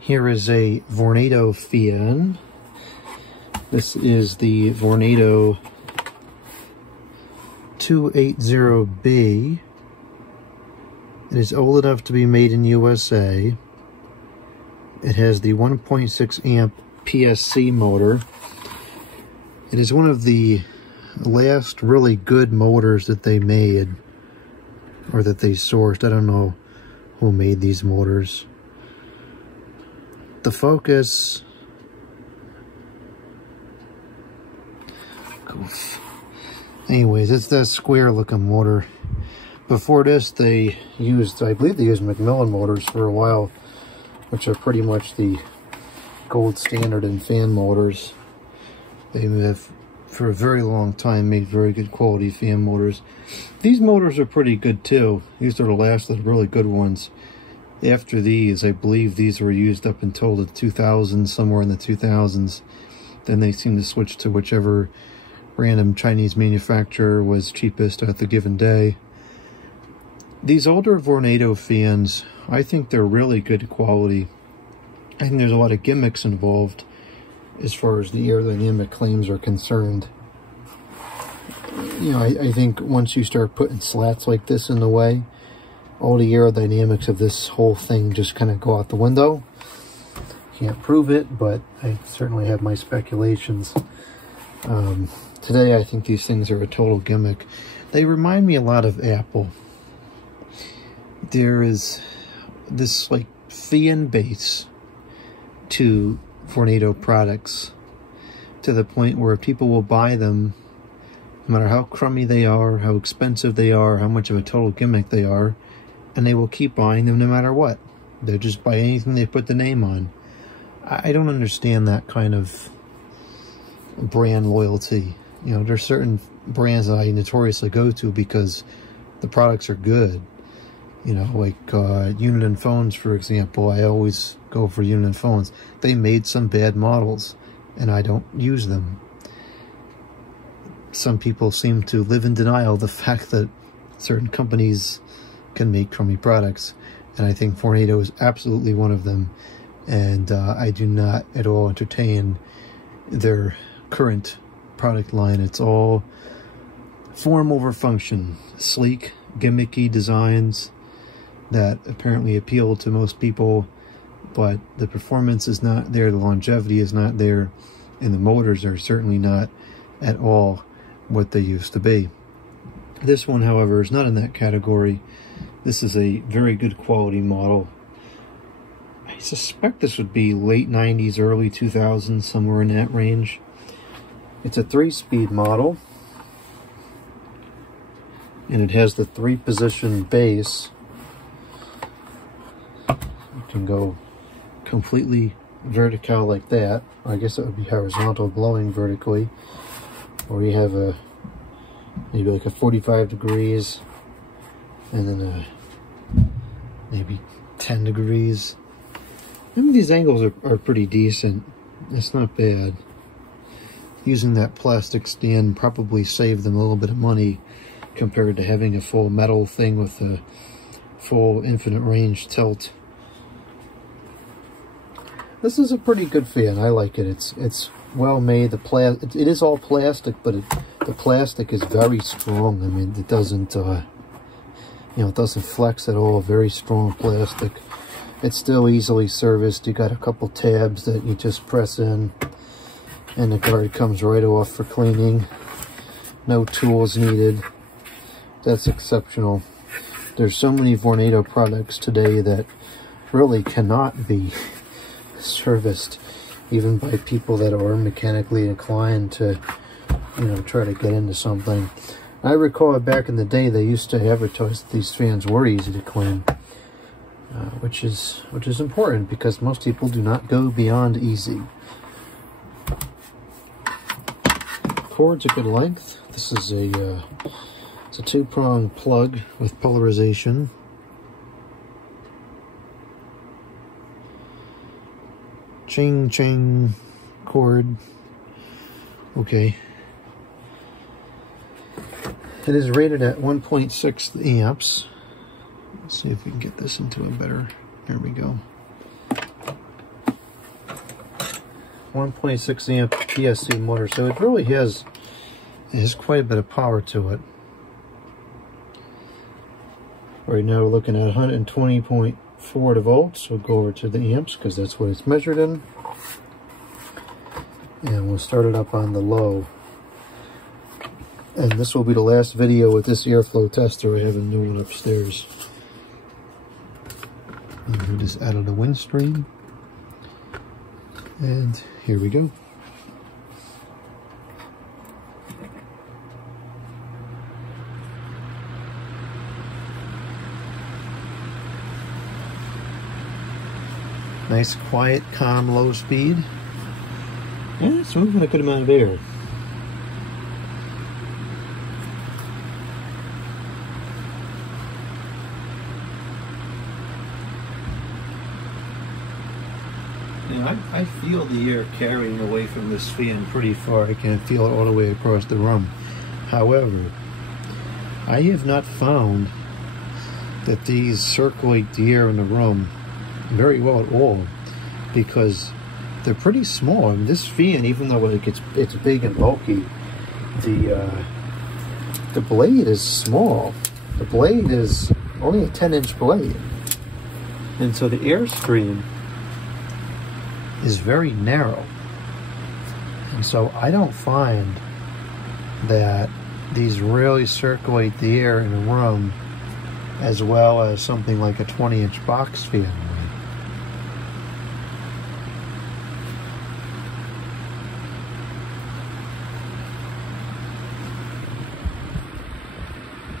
Here is a Vornado fan. This is the Vornado 280B. It is old enough to be made in USA. It has the 1.6 amp PSC motor. It is one of the last really good motors that they made, or that they sourced. I don't know who made these motors. The focus, anyways, it's that square looking motor. Before this, they used, I believe they used McMillan motors for a while, which are pretty much the gold standard in fan motors. They have, for a very long time, made very good quality fan motors. These motors are pretty good too. These are the last of the really good ones. After these, I believe these were used up until the 2000s, somewhere in the 2000s. Then they seemed to switch to whichever random Chinese manufacturer was cheapest at the given day. These older Vornado fans, I think they're really good quality. I think there's a lot of gimmicks involved as far as the aerodynamic claims are concerned. You know, I think once you start putting slats like this in the way, all the aerodynamics of this whole thing just kind of go out the window. Can't prove it, but I certainly have my speculations. Today, I think these things are a total gimmick. They remind me a lot of Apple. There is this like fan base to Vornado products, to the point where people will buy them no matter how crummy they are, how expensive they are, how much of a total gimmick they are, and they will keep buying them no matter what. They'll just buy anything they put the name on. I don't understand that kind of brand loyalty. You know, there's certain brands that I notoriously go to because the products are good. You know, like Uniden phones, for example. I always go for Uniden phones. They made some bad models, and I don't use them. Some people seem to live in denial of the fact that certain companies can make crummy products, and I think Vornado is absolutely one of them. And I do not at all entertain their current product line. It's all form over function, sleek, gimmicky designs that apparently appeal to most people, but the performance is not there, the longevity is not there, and the motors are certainly not at all what they used to be. This one, however, is not in that category. This is a very good quality model. I suspect this would be late 90s, early 2000s, somewhere in that range. It's a 3-speed model, and it has the 3-position base. You can go completely vertical like that. I guess it would be horizontal, blowing vertically. Or you have a maybe like a 45 degrees, and then a maybe 10 degrees. I mean, these angles are pretty decent. It's not bad. Using that plastic stand probably saved them a little bit of money compared to having a full metal thing with a full infinite range tilt. This is a pretty good fan. I like it. It's well made. It is all plastic, but the plastic is very strong. I mean, it doesn't you know, it doesn't flex at all. Very strong plastic. It's still easily serviced. You got a couple tabs that you just press in, and the guard comes right off for cleaning. No tools needed. That's exceptional. There's so many Vornado products today that really cannot be serviced, even by people that are mechanically inclined to, you know, try to get into something. I recall back in the day they used to advertise that these fans were easy to clean, which is important because most people do not go beyond easy. Cord's a good length. This is it's a 2-prong plug with polarization. Ching cord. Okay. It is rated at 1.6 amps. Let's see if we can get this into a better. There we go. 1.6 amp PSC motor, so it really has quite a bit of power to it. Right now we're looking at 120.4 volts. We'll go over to the amps because that's what it's measured in. And we'll start it up on the low. And this will be the last video with this airflow tester. I have a new one upstairs. And we just added a wind stream. And here we go. Nice, quiet, calm, low speed. Yeah, it's moving a good amount of air. Yeah, I feel the air carrying away from this fan pretty far. I can feel it all the way across the room. However, I have not found that these circulate the air in the room very well at all, because they're pretty small. I mean, this fan, even though it's big and bulky, the blade is small. The blade is only a 10-inch blade, and so the airstream is very narrow. And so I don't find that these really circulate the air in a room as well as something like a 20-inch box fan would.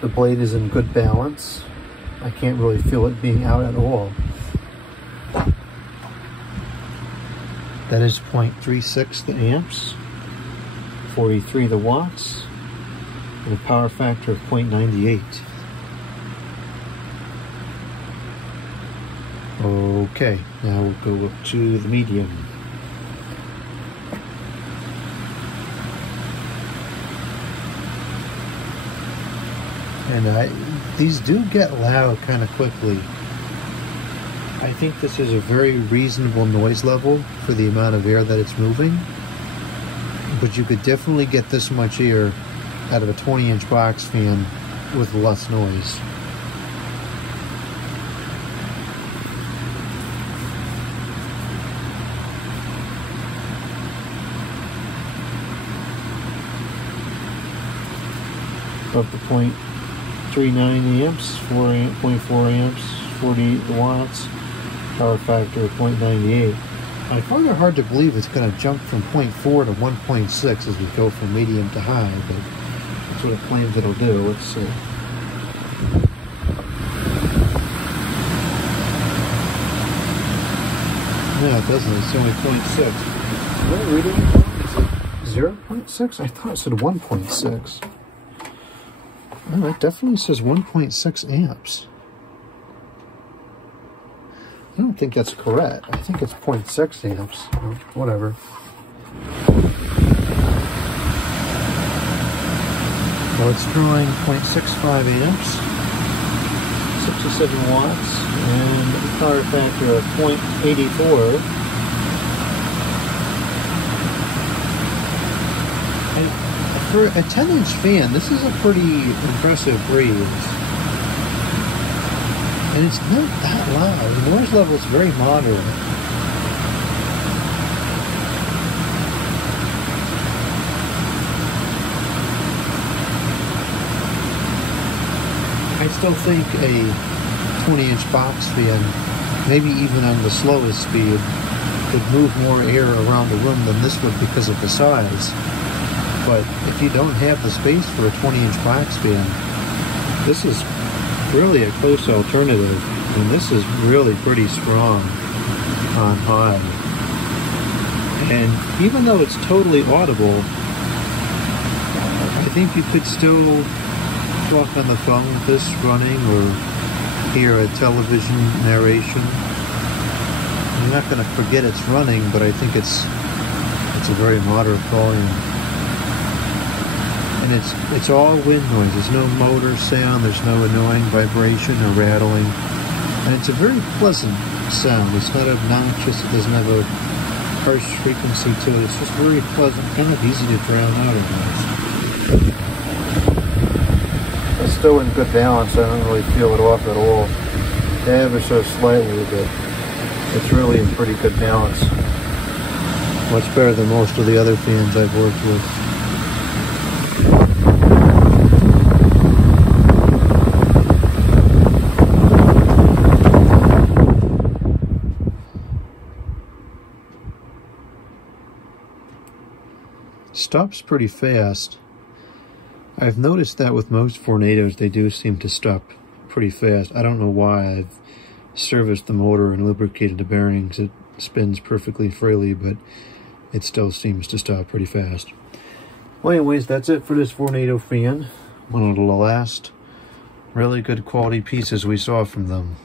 The blade is in good balance. I can't really feel it being out at all. That is 0.36 the amps, 43 the watts, and a power factor of 0.98. Okay, now we'll go up to the medium. And these do get loud kind of quickly. I think this is a very reasonable noise level for the amount of air that it's moving. But you could definitely get this much air out of a 20-inch box fan with less noise. Up to 0.39 amps, 0.4 amps, 48 watts, power factor of 0.98. I find it hard to believe it's going to jump from 0.4 to 1.6 as we go from medium to high, but that's what it claims it'll do. Let's see. No, it doesn't. It's only 0.6. Is that reading? Is it 0.6? I thought it said 1.6. Oh, it definitely says 1.6 amps. I don't think that's correct. I think it's 0.6 amps. Oh, whatever. Well, it's drawing 0.65 amps, 67 watts, and a power factor of 0.84. For a 10-inch fan, this is a pretty impressive breeze. And it's not that loud. The noise level is very moderate. I still think a 20-inch box fan, maybe even on the slowest speed, could move more air around the room than this would because of the size. But if you don't have the space for a 20-inch box fan, this is really a close alternative. And this is really pretty strong on high. And even though it's totally audible, I think you could still talk on the phone with this running or hear a television narration. You're not going to forget it's running, but I think it's a very moderate volume. And it's all wind noise. There's no motor sound. There's no annoying vibration or rattling. And it's a very pleasant sound. It's not obnoxious. It doesn't have a harsh frequency to it. It's just very pleasant, kind of easy to drown out of. It's still in good balance. I don't really feel it off at all. Ever so slightly, but it's really in pretty good balance. Much better than most of the other fans I've worked with. Stops pretty fast. I've noticed that with most Vornados, they do seem to stop pretty fast. I don't know why. I've serviced the motor and lubricated the bearings. It spins perfectly freely, but it still seems to stop pretty fast. Well, anyways, that's it for this Vornado fan. One of the last really good quality pieces we saw from them.